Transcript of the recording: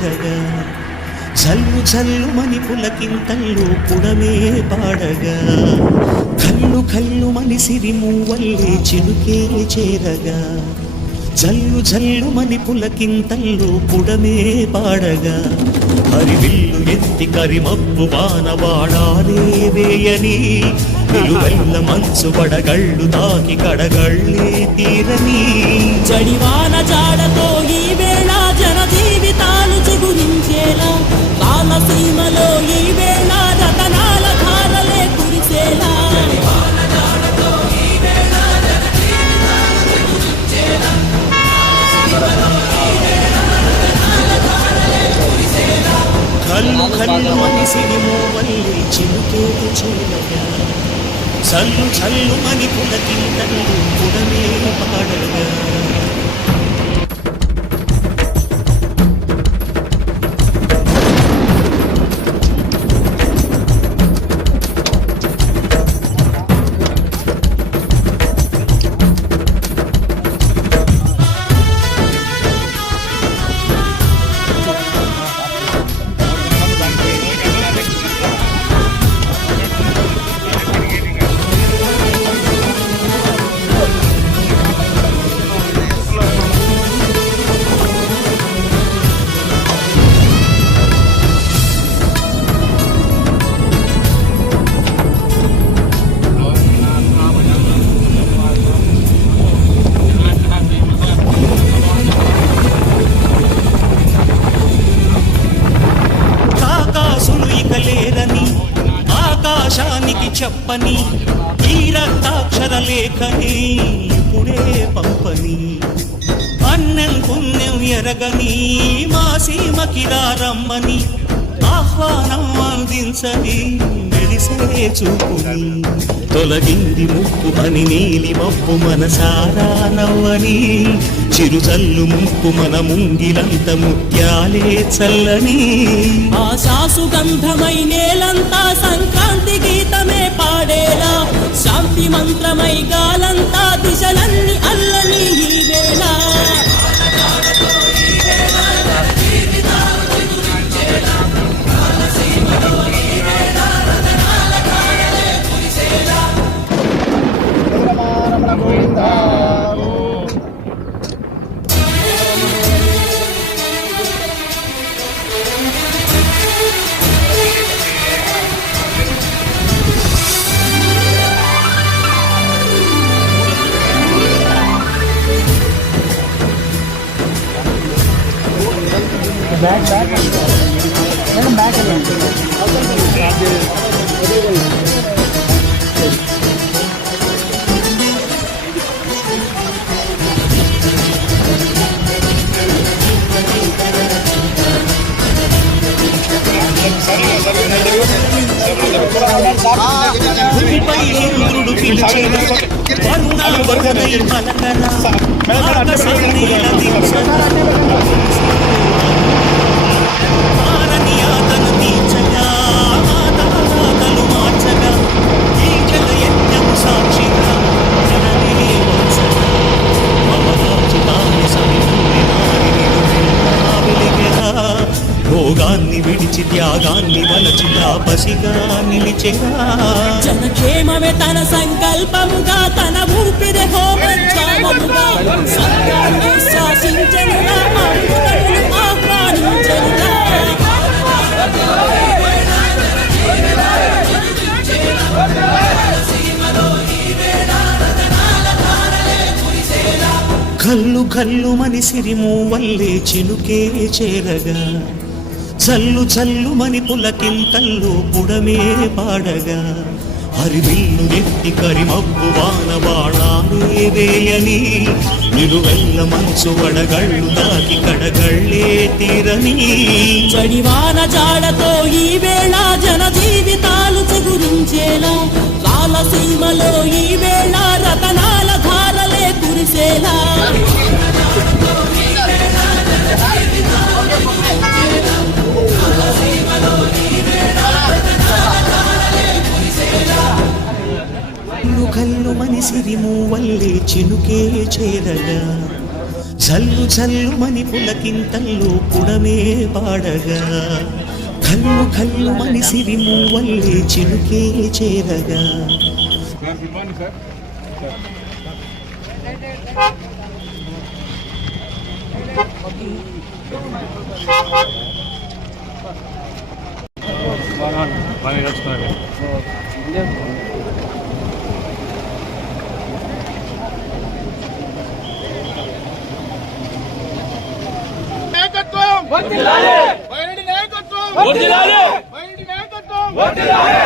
చేరగా జల్లు జల్లు మని పులకింతల్లో పుడమే పాడగా కల్లు కల్లు మని సిరిమూవల్లే చినుకే చేరగా జల్లు జల్లు మని పులకింతల్లో పుడమే పాడగా హరివిల్లు ఎత్తి కరిమబ్బు వానవాడాలే వేయని నిలువెల్ల మనసు పడగళ్ళు తాకి కడగళ్ళే తీరని జడివాన జాడతో ఈ వేళ జన జీవితాలు చిగురించేలా కాలసీమలో ఈ వేళ రతనాల ధారలే కురిసేలా కల్లు కల్లు మని సిరిమూవల్లే చినుకే చేరగా చల్లు చల్లు మని పులకింతల్లో పుడమే పాడగా ఆకాశానికి చెప్పని ఈ రక్తాక్షర లేఖని ఇప్పుడే పంపని అన్నం పుణ్యం ఎరగని మా సీమకి రమ్మని ఆహ్వానం అందించని మెలిసే చూపుని తొలగింది ముప్పు అని నీలి మబ్బు మనసారా నవ్వని చిరుజల్లు ముప్పు మన ముంగిలంత ముత్యాలే చల్లని ఆశాసు గంధమై నేలంతా సంక్రాంతి గీతమే పాడేలా శాంతి మంత్రమై గాలంతా దిశలన్నీ అల్లని ఈ వేళ భూమిపై ఇంద్రుడు పిలిచెను వరుణ వరుణై పలకన ఆకాశంలో దించన భారతీయతన తీర్చగా మాతాతలు మార్చగా ఈ జల యజ్ఞము సాక్షిగా జనని వంచగా మమరాజు తాని సవిధుని నారిని వెలిగెరా భోగాన్ని విడిచి త్యాగాన్ని వలచి తాపసిగా నిలిచెరా జనక్షేమమే తన సంకల్పముగా తన ఊపిరి హోమోద్యమముగా సత్యాన్ని శాసించనుగా అమృతమును ఆహ్వానించనుగా కల్లు కల్లు మని సిరిమూవల్లే చినుకే చేరగా చల్లు చల్లు మని పులకింతల్లో పుడమే పాడగా హరివిల్లు ఎత్తి కరిమబ్బు వానవాడాలే వేయని నిలువెల్ల మనసు వడగళ్ళు దాకి కడగళ్ళే తీరని జడివాన జాడతో ఈ వేళ జన జీవితాలు చిగురించేలా కాలసీమలో ఈ వేళ రతనాల ధారలే కురిసేలా కల్లు కల్లు మని సిరిమూవల్లే చినుకే చేరగా జల్లు జల్లుమని పులకింతల్లో పుడమే పాడగా కల్లు కల్లుమని సిరిమూవల్లే చినుకే చేరగా సార్ గుడ్ మార్నింగ్ సార్ బాగా నడుస్తున్నారు నాయకత్వం వర్ధిల్లాలి బైరెడ్డి నాయకత్వం వర్ధిల్లాలి బైరెడ్డి నాయకత్వం వర్ధిల్లాలి